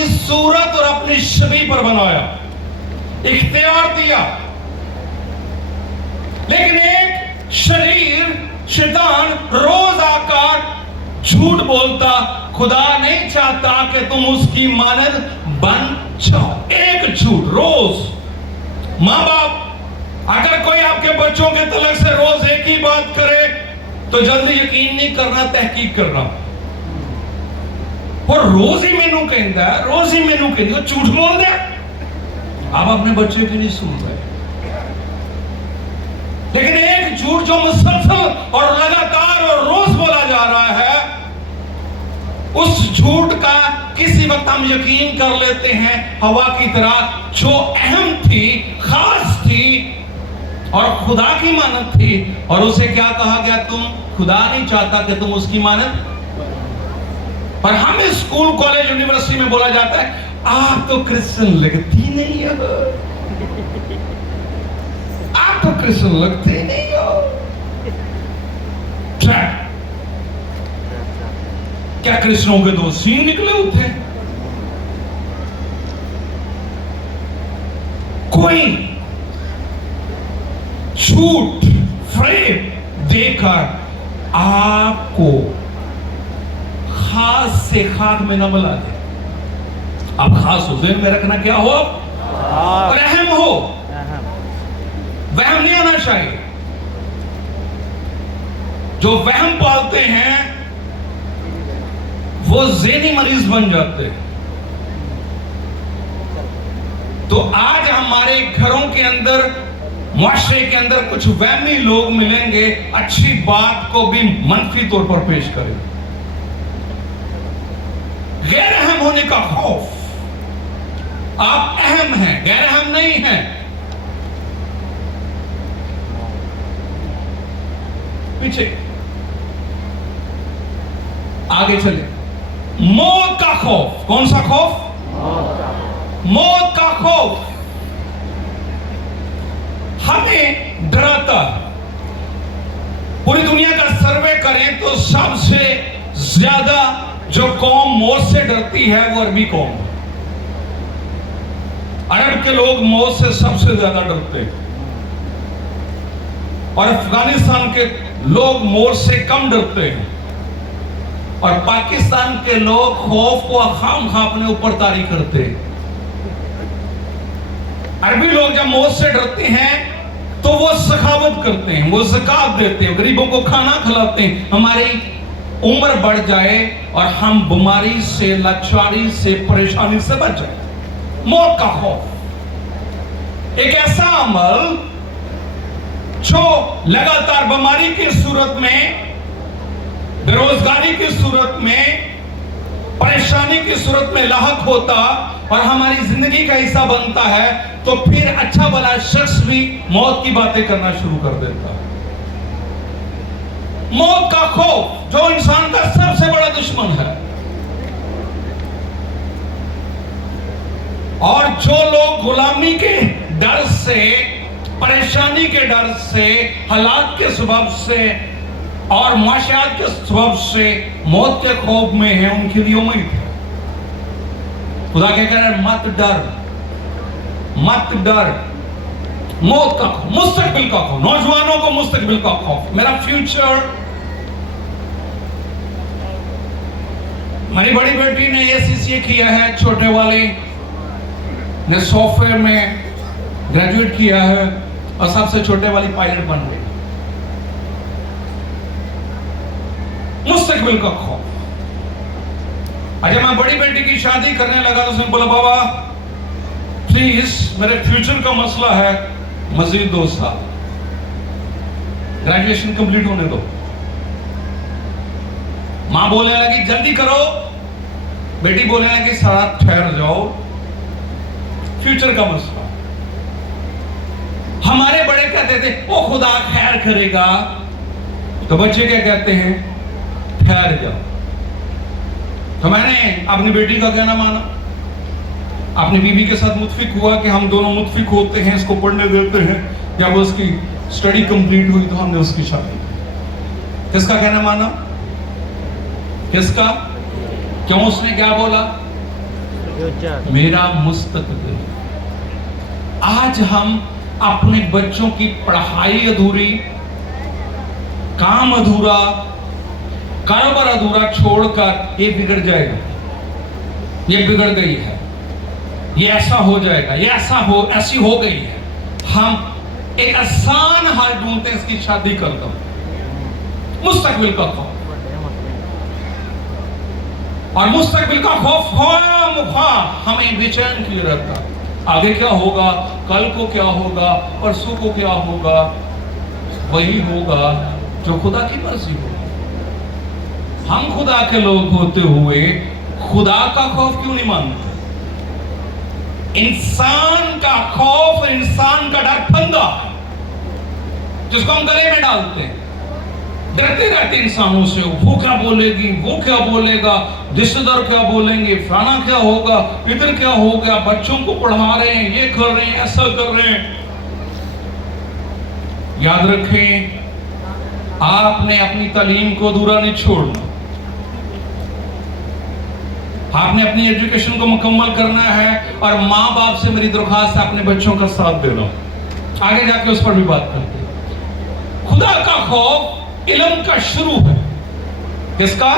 अपनी सूरत और अपनी छवि पर बनाया, इख्तियार दिया। लेकिन एक शरीर शैतान रोज आकर झूठ बोलता, खुदा नहीं चाहता कि तुम उसकी मानद बन जाओ। एक झूठ रोज। मां बाप अगर कोई आपके बच्चों के तलक से रोज एक ही बात करे तो जल्दी यकीन नहीं करना, तहकीक करना। और रोज ही मैनू कहता है, रोज ही मैनू कहता, झूठ बोल दे। आप अपने बच्चे की नहीं सुन रहे। लेकिन एक झूठ जो मुसलसल और लगातार और रोज बोला जा रहा है, उस झूठ का किसी वक्त हम यकीन कर लेते हैं हवा की तरह, जो अहम थी, खास थी और खुदा की मानद थी। और उसे क्या कहा गया? तुम, खुदा नहीं चाहता कि तुम उसकी मानद। पर हमें स्कूल, कॉलेज, यूनिवर्सिटी में बोला जाता है आप तो क्रिश्चियन लगती नहीं हो, आप तो क्रिश्चियन लगते नहीं हो। क्या क्रिश्चियनों के दो सींग निकले होते? कोई झूठ फ्रेम देकर आपको खास से खाक में न मिला दे। आप खास हो, ज़हन में रखना, क्या हो? रहम हो। वहम नहीं आना चाहिए। जो वहम पालते हैं वो ज़हनी मरीज बन जाते हैं। तो आज हमारे घरों के अंदर, मुआशरे के अंदर कुछ वहमी लोग मिलेंगे, अच्छी बात को भी मनफी तौर पर पेश करेंगे। गैर अहम होने का खौफ। आप अहम हैं, गैर अहम नहीं हैं। पीछे आगे चले। मौत का खौफ। कौन सा खौफ? मौत का खौफ हमें डराता। पूरी दुनिया का सर्वे करें तो सबसे ज्यादा जो कौम मौत से डरती है वो अरबी कौम। अरब के लोग मौत से सबसे ज्यादा डरते हैं और अफगानिस्तान के लोग मौत से कम डरते हैं और पाकिस्तान के लोग खौफ को खामखा अपने ऊपर तारी करते हैं। अरबी लोग जब मौत से डरते हैं तो वो सखावत करते हैं, वो ज़कात देते हैं, गरीबों को खाना खिलाते हैं, हमारी उम्र बढ़ जाए और हम बीमारी से, लाचारी से, परेशानी से बच जाए। मौत का खौफ एक ऐसा अमल जो लगातार बीमारी की सूरत में, बेरोजगारी की सूरत में, परेशानी की सूरत में लाहक होता और हमारी जिंदगी का हिस्सा बनता है, तो फिर अच्छा भला शख्स भी मौत की बातें करना शुरू कर देता है। मौत का खौफ जो इंसान का सबसे बड़ा दुश्मन है। और जो लोग गुलामी के डर से, परेशानी के डर से, हालात के सबब से और माशियात के सबब से मौत के खौफ में है, उनके लिए उम्मीद है। खुदा क्या कह रहा है? मत डर, मत डर। मौत का खौफ, मुस्तकबिल का खौफ, नौजवानों को मुस्तकबिल का खौफ, मेरा फ्यूचर। मेरी बड़ी बेटी ने ACCA किया है, छोटे वाले ने सॉफ्टवेयर में ग्रेजुएट किया है और सबसे छोटे वाली पायलट बन गई। मुस्तकबिल का खौफ। जब मैं बड़ी बेटी की शादी करने लगा तो उसने बोला, बाबा प्लीज मेरे फ्यूचर का मसला है, मजीद 2 साल ग्रेजुएशन कंप्लीट होने दो। मां बोलने लगी जल्दी करो, बेटी बोलने लगी सारा ठहर जाओ, फ्यूचर का मसला। हमारे बड़े कहते थे ओ खुदा खैर करेगा, तो बच्चे क्या कहते हैं? ठहर जाओ। तो मैंने अपनी बेटी का कहना माना, अपनी बीवी के साथ मुत्फिक हुआ कि हम दोनों मुत्फिक होते हैं, इसको पढ़ने देते हैं। जब उसकी स्टडी कंप्लीट हुई तो हमने उसकी शादी की। किसका कहना माना? किसका? क्यों? उसने क्या बोला? मेरा मुस्तकबिल। आज हम अपने बच्चों की पढ़ाई अधूरी, काम अधूरा, कारोबार अधूरा छोड़कर ये बिगड़ जाएगा, ये बिगड़ गई है, ये ऐसा हो जाएगा, ये ऐसी हो गई है। हम एक आसान हाल ढूंढते हैं, इसकी शादी कर दो, मुस्तकबिल का खौफ। और मुस्तकबिल का खौफ हमें बेचैन किए रहता। आगे क्या होगा, कल को क्या होगा, परसों को क्या होगा, वही होगा जो खुदा की मर्जी हो। हम खुदा के लोग होते हुए खुदा का खौफ क्यों नहीं मानते? इंसान का खौफ, इंसान का डर फंदा है जिसको हम गले में डालते हैं। डरते रहते इंसानों से, वो क्या बोलेगी, वो क्या बोलेगा, रिश्तेदार क्या बोलेंगे, फलाना क्या होगा, इधर क्या हो गया, बच्चों को पढ़ा रहे हैं, ये कर रहे हैं, ऐसा कर रहे हैं। याद रखें, आपने अपनी तालीम को अधूरा नहीं छोड़ना। आपने अपनी एजुकेशन को मुकम्मल करना है। और माँ बाप से मेरी दरख्वास्त है, अपने बच्चों का साथ देना। आगे जाके उस पर भी बात करते हैं। खुदा का खौफ इल्म का शुरू है। किसका?